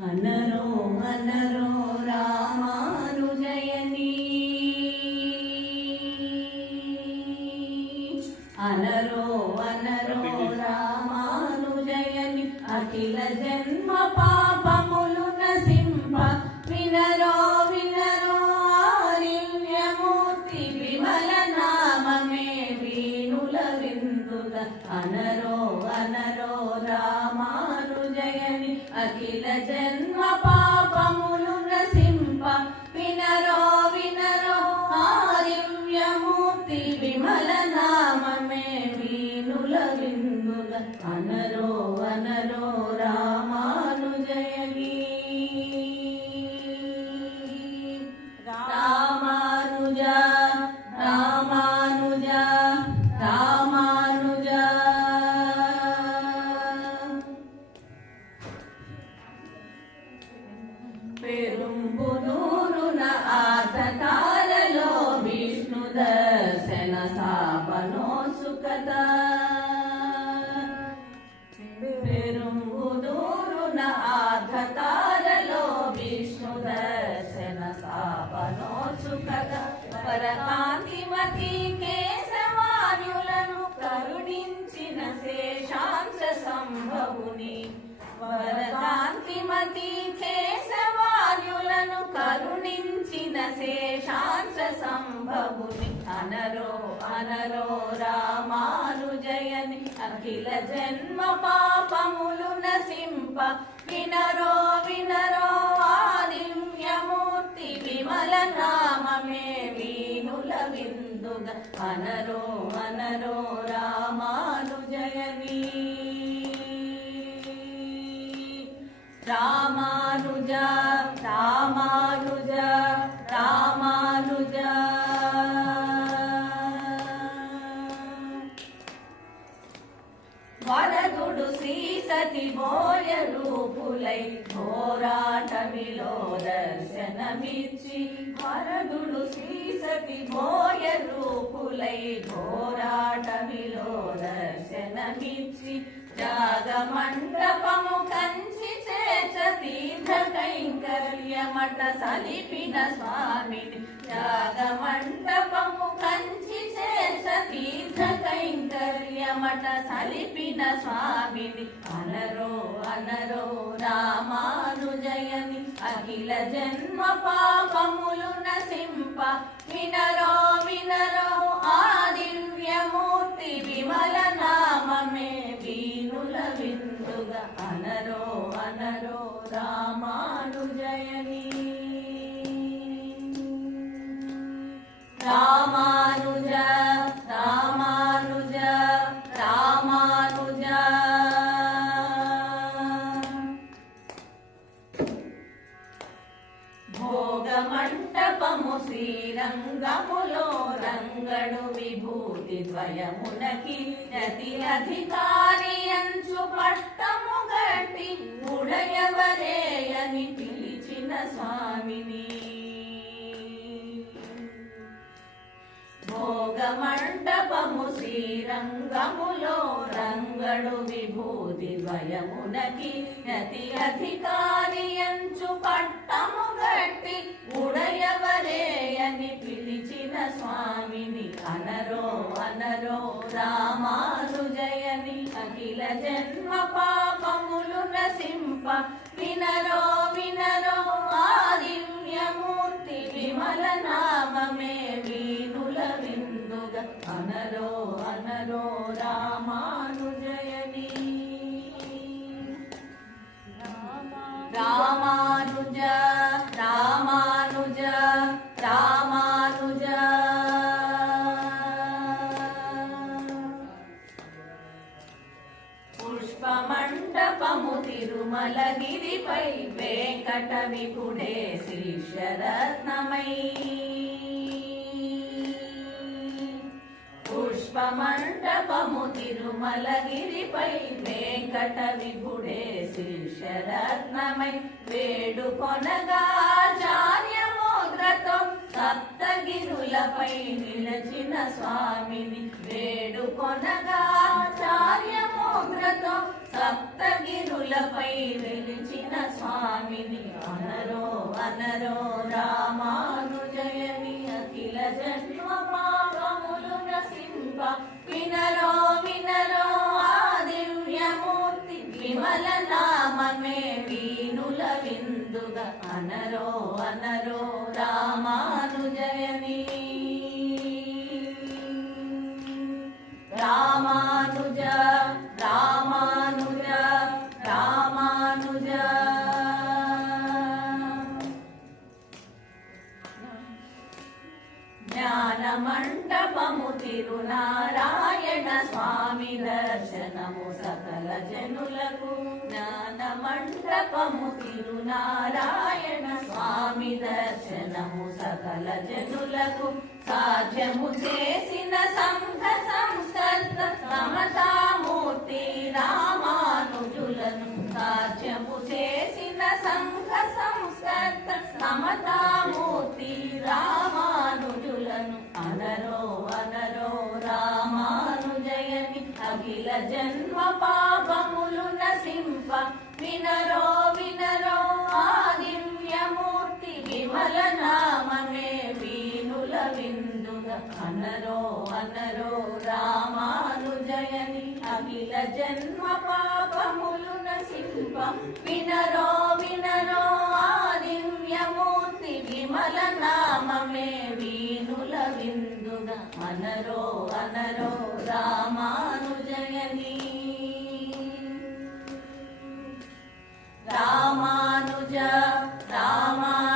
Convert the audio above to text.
అనరో అనరో రామానుజయని. అనరో అనరో రామానుజయని. అఖిల జన్మ అనుల విందుల అనరో అనరో రామానుజయని అఖిల జన్మ పాపములు నసింప వినరో వినరో ఆర్యమూర్తి విమల నామమే. వీనుల విందుల అనరో అనరో పరకాంతిమతి కేశవాణ్యులను కరుణించిన శేషాంశ సంభవుని. వరకాంతిమతి కేశవార్యులను కరుణించిన శేషాంశ సంభవుని. అనరో అనరో రామానుజయని అఖిల జన్మ పాపములు నసింప వినరో వినరో ఆదిమ్యమూర్తి విమల నామమే వీణుల విందుగా అనరో అనరో రామాను జయనీ రామానుజ రామానుజ రామానుజ. వరదుడు శ్రీ సతి మోయ రూపులై పోరాటమిలో దర్శనమిచ్చి వరదుడు రూపులై పోరాటమిలో దర్శనమిచ్చి జాగ మండపము కంచి చేర్చ తీర్థ కైంకర్యమట సలిపిన స్వామిని జాగ మండపము కంచి చేర్చ తీర్థ కైంకర్యమట సలిపిన స్వామిని అనరో అనరో రామానుజయని అఖిల జన్మ పాపములు నసింప వినరో వినరో విభూతి ద్వయమునకి యతి అధికారి అంచు పట్టము గట్టి ఉడయవరే పిలిచిన స్వామిని. భోగమంటపము శ్రీరంగములో రంగడు విభూతి ద్వయమున కిన్నతి అధికారి అంచు పట్టము గట్టి ఉడయవరే జన్మ పాపములు నసింప వినరో వినరో ఆదివ్యమూర్తి విమల నామమే వీణుల విందుగ. అనరో అనరో రామానుజయని. రామ తిరుమలగిరిపై వెంకట విపుడే శిష్యరత్నమై పుష్పమండపము తిరుమలగిరిపై వెంకట విపుడే శిష్యరత్నమై వేడుకొనగా చార్యమోద్రతో సప్తగిరులపై నిలచిన స్వామిని. వేడుకొనగా నీలపై వెలిచిన స్వామిని అనరో అనరో రామాను. మండపము తిరునారాయణ స్వామి దర్శనము సకల జనులకు. జ్ఞాన మండపము తిరునారాయణ స్వామి దర్శనము సకల జనులకు. సాధ్యము చేసిన సంఘ సంస్కర్త సమతామూర్తి రామా జన్మ పాపములు నసింప వినరో వినరో ఆ విమల నామమే వీనుల విందుగా అనరో అనరో రామానుజయని అఖిల జన్మ పాపములు నసింప వినరో వినరో ఆ విమల నామమే వీనుల విందుగా అనరో అనరో రామా రామానుజ రామానుజ.